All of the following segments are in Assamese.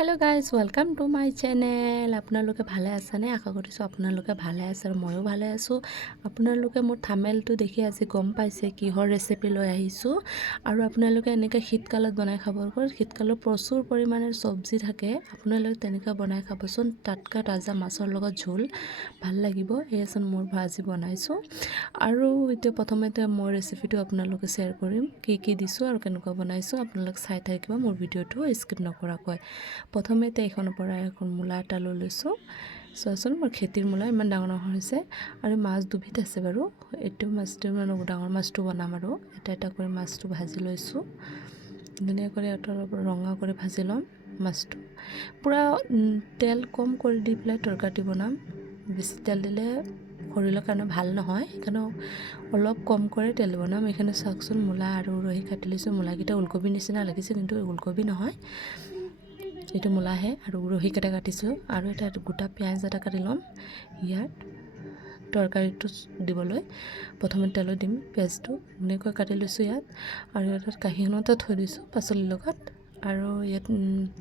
Hello' guys, welcome to my channel. আপোনালোকে ভালে আছেনে? আশা কৰিছোঁ আপোনালোকে ভালে আছে আৰু ময়ো ভালে আছোঁ। আপোনালোকে মোৰ থাম্বনেইলটো দেখি আজি গম পাইছে কিহৰ ৰেচিপি লৈ আহিছোঁ। আৰু আপোনালোকে এনেকৈ শীতকালত বনাই খাব। শীতকালত প্ৰচুৰ পৰিমাণে চব্জি থাকে, আপোনালোকে তেনেকৈ বনাই খাবচোন। টাটকা তাজা মাছৰ লগত ঝোল ভাল লাগিব। এয়াচোন মোৰ ভাজি বনাইছোঁ। আৰু এতিয়া প্ৰথমতে মই ৰেচিপিটো আপোনালোকে শ্বেয়াৰ কৰিম, কি দিছোঁ আৰু কেনেকুৱা বনাইছোঁ। আপোনালোকে চাই থাকিব মোৰ ভিডিঅ'টো স্কিপ নকৰাকৈ। প্ৰথমতে এইখনৰ পৰা এখন মূলা এটা লৈ লৈছোঁ। চোৱাচোন মোৰ খেতিৰ মূলা ইমান ডাঙৰ ডাঙৰ হৈছে। আৰু মাছ দুবিধ আছে বাৰু। এইটো মাছটো মানে ডাঙৰ মাছটো বনাম আৰু এটা এটা কৰি মাছটো ভাজি লৈছোঁ। ধুনীয়াকৈ অলপ ৰঙা কৰি ভাজি ল'ম মাছটো। পূৰা তেল কম কৰি দি পেলাই তৰকাৰীটো বনাম। বেছি তেল দিলে শৰীৰৰ কাৰণে ভাল নহয়, সেইকাৰণে অলপ কম কৰি তেল বনাম। এইখিনি চাওকচোন, মূলা আৰু উৰহি কাটি লৈছোঁ। মূলাকেইটা ওলকবিৰ নিচিনা লাগিছে, কিন্তু ওলকবি নহয়, এইটো মূলাহে। আৰু উৰহিকেইটা কাটিছোঁ আৰু এটা গোটা পিঁয়াজ এটা কাটি ল'ম ইয়াত তৰকাৰীটো দিবলৈ। প্ৰথমে তেলত দিম পিঁয়াজটো, ধুনীয়াকৈ কাটি লৈছোঁ ইয়াত। আৰু ইয়াত কাঁহীখনতে থৈ দিছোঁ পাচলিৰ লগত। আৰু ইয়াত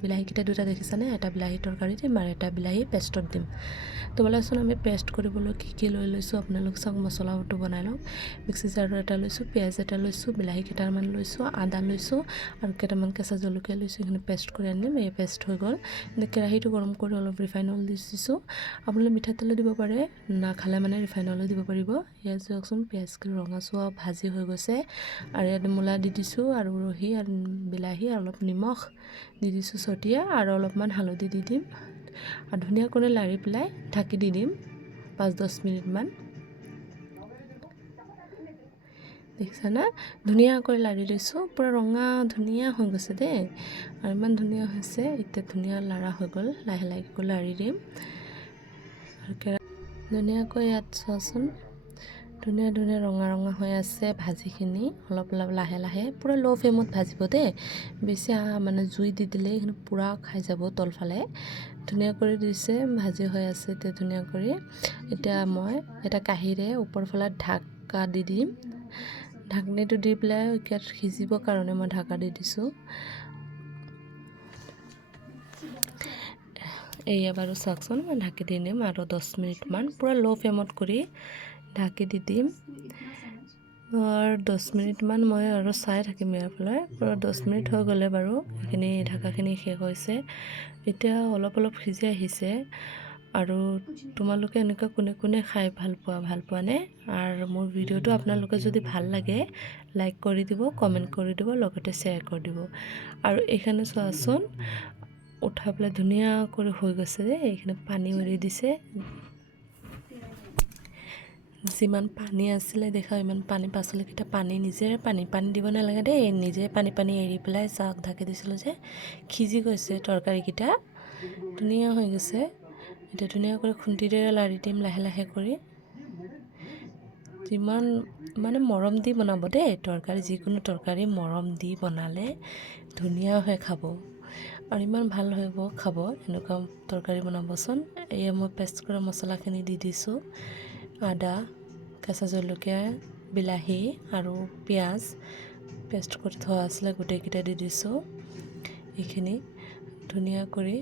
বিলাহীকেইটা দুটা দেখিছানে? এটা বিলাহী তৰকাৰী দিম আৰু এটা বিলাহী পেষ্টত দিম। তো বোলেচোন আমি পেষ্ট কৰিবলৈ কি লৈ লৈছোঁ আপোনালোক চাওক। মছলাটো বনাই লওঁ। মিক্সি জাৰ এটা লৈছোঁ, পিঁয়াজ এটা লৈছোঁ, বিলাহী কেইটামান লৈছোঁ, আদা লৈছোঁ আৰু কেইটামান কেঁচা জলকীয়া লৈছোঁ। এইখিনি পেষ্ট কৰি আনিম। এই পেষ্ট হৈ গ'ল। কেৰাহীটো গৰম কৰি অলপ ৰিফাইন অইল দিছোঁ। আপোনালোকে মিঠাতেলো দিব পাৰে, নাখালে মানে ৰিফাইন অইলো দিব পাৰিব। ইয়াত চাওকচোন পিঁয়াজখিনি ৰঙচুৱা ভাজি হৈ গৈছে। আৰু ইয়াত মূলা দি দিছোঁ আৰু উৰহি আৰু বিলাহী আৰু অলপ নিমখ দি দিছোঁ ছটিয়াই, আৰু অলপমান হালধি দি দিম আৰু ধুনীয়াকৈ লাৰি পেলাই ঢাকি দি দিম 5-10 মিনিটমান। দেখিছানে? ধুনীয়াকৈ লাৰি লৈছোঁ। পূৰা ৰঙা ধুনীয়া হৈ গৈছে দেই, আৰু ইমান ধুনীয়া হৈছে। এতিয়া ধুনীয়া লাৰা হৈ গ'ল। লাহে লাহেকৈ লাৰি দিম আৰু ধুনীয়াকৈ ইয়াত চোৱাচোন, ধুনীয়া ধুনীয়া ৰঙা ৰঙা হৈ আছে ভাজিখিনি। অলপ অলপ লাহে লাহে, পূৰা ল' ফ্লেমত ভাজিব দেই। বেছি মানে জুই দি দিলে এইখিনি পূৰা খাই যাব তলফালে। ধুনীয়া কৰি দিছে, ভাজি হৈ আছে এতিয়া ধুনীয়া কৰি। এতিয়া মই এটা কাঁহীৰে ওপৰফালে ঢাকা দি দিম। ঢাকনিটো দি পেলাই ইয়াত সিজিবৰ কাৰণে মই ঢাকা দি দিছোঁ। এয়া বাৰু চাওকচোন, মই ঢাকি দি দিম আৰু 10 মিনিটমান। পূৰা ল' ফ্লেমত কৰি ঢাকি দি দিম। আৰু 10 মিনিটমান মই আৰু চাই থাকিম ইয়াৰ ফালে। পূৰা 10 মিনিট হৈ গ'লে বাৰু এইখিনি ঢাকাখিনি শেষ হৈছে। এতিয়া অলপ অলপ সিজি আহিছে। আৰু তোমালোকে এনেকুৱা কোনে কোনে খাই ভাল পোৱানে? আৰু মোৰ ভিডিঅ'টো আপোনালোকে যদি ভাল লাগে লাইক কৰি দিব, কমেণ্ট কৰি দিব, লগতে শ্বেয়াৰ কৰি দিব। আৰু এইখানে চোৱাচোন, উঠাই পেলাই ধুনীয়া কৰি হৈ গৈছে যে। এইখিনি পানী এৰি দিছে, যিমান পানী আছিলে দেখা ইমান পানী। পাচলিকেইটা পানী নিজে পানী দিব নালাগে দেই, নিজে পানী এৰি পেলাই চাওক ঢাকি দিছিলোঁ যে সিজি গৈছে তৰকাৰীকেইটা। ধুনীয়া হৈ গৈছে। এতিয়া ধুনীয়াকৈ খুন্তিৰে লাৰি দিম লাহে লাহে কৰি। যিমান মানে মৰম দি বনাব দেই তৰকাৰী, যিকোনো তৰকাৰী মৰম দি বনালে ধুনীয়া হৈ খাব আৰু ইমান ভাল হ'ব খাব। এনেকুৱা তৰকাৰী বনাবচোন। এয়া মই পেষ্ট কৰা মছলাখিনি দি দিছোঁ। আদা, কেঁচা জলকীয়া, বিলাহী আৰু পিঁয়াজ পেষ্ট কৰি থোৱা আছিলে, গোটেইকেইটা দি দিছোঁ এইখিনি ধুনীয়া কৰি।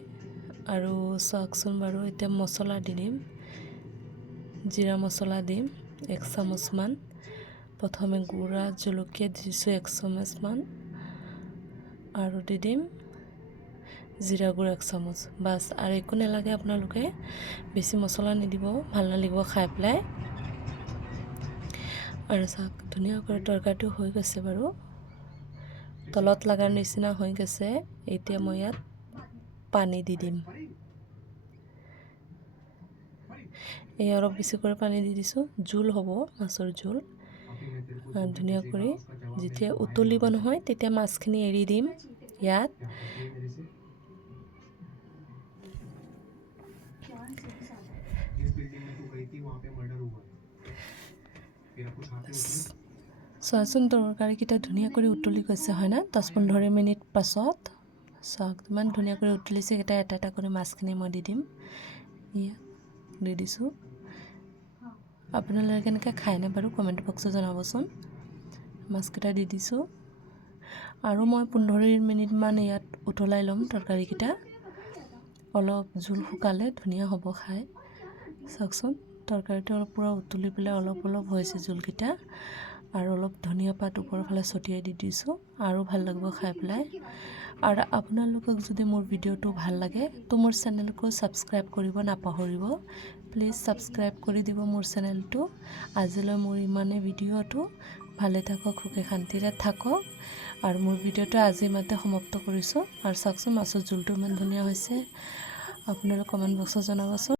আৰু চাওকচোন বাৰু, এতিয়া মছলা দি দিম। জিৰা মছলা দিম 1 চামুচমান। প্ৰথমে গুড়া জলকীয়া দিছোঁ 1 চামুচমান, আৰু দি দিম জিৰা গুড়া 1 চামুচ। বাছ, আৰু একো নালাগে। আপোনালোকে বেছি মছলা নিদিব, ভাল নালাগিব খাই পেলাই। আৰু চাওক ধুনীয়াকৈ তৰকাৰীটো হৈ গৈছে বাৰু, তলত লগাৰ নিচিনা হৈ গৈছে। এতিয়া মই ইয়াত পানী দি দিম। এই অলপ বেছি কৰি পানী দি দিছোঁ, জোল হ'ব, মাছৰ জোল। ধুনীয়া কৰি যেতিয়া উতলিব নহয় তেতিয়া মাছখিনি এৰি দিম ইয়াত। চোৱাচোন তৰকাৰীকেইটা ধুনীয়া কৰি উতলি গৈছে হয় না? 10-15 মিনিট পাছত চাওক ইমান ধুনীয়া কৰি উতলিছে। এটা এটা কৰি মাছখিনি মই দি দিম। ইয়াত দি দিছোঁ। আপোনালোকে কেনেকৈ খায়নে বাৰু কমেণ্ট বক্সত জনাবচোন। মাছকেইটা দি দিছোঁ আৰু মই 15 মিনিটমান ইয়াত উতলাই ল'ম তৰকাৰীকেইটা। অলপ জোল শুকালে ধুনীয়া হ'ব খাই। চাওকচোন তৰকাৰীটো পূৰা উতলি পেলাই অলপ হৈছে জোলকেইটা, আৰু অলপ ধনিয়া পাত ওপৰৰ ফালে ছটিয়াই দি দিছোঁ, আৰু ভাল লাগিব খাই পেলাই। আৰু আপোনালোকক যদি মোৰ ভিডিঅ'টো ভাল লাগে তো মোৰ চেনেলটো ছাবস্ক্ৰাইব কৰিব নাপাহৰিব। প্লিজ ছাবস্ক্ৰাইব কৰি দিব মোৰ চেনেলটো। আজিলৈ মোৰ ইমানেই ভিডিঅ'টো। ভালে থাকক, সুখে শান্তিৰে থাকক, আৰু মোৰ ভিডিঅ'টো আজি ইমানতে সমাপ্ত কৰিছোঁ। আৰু চাওকচোন মাছৰ জোলটো ইমান ধুনীয়া হৈছে, আপোনালোকে কমেণ্ট বক্সত জনাবচোন।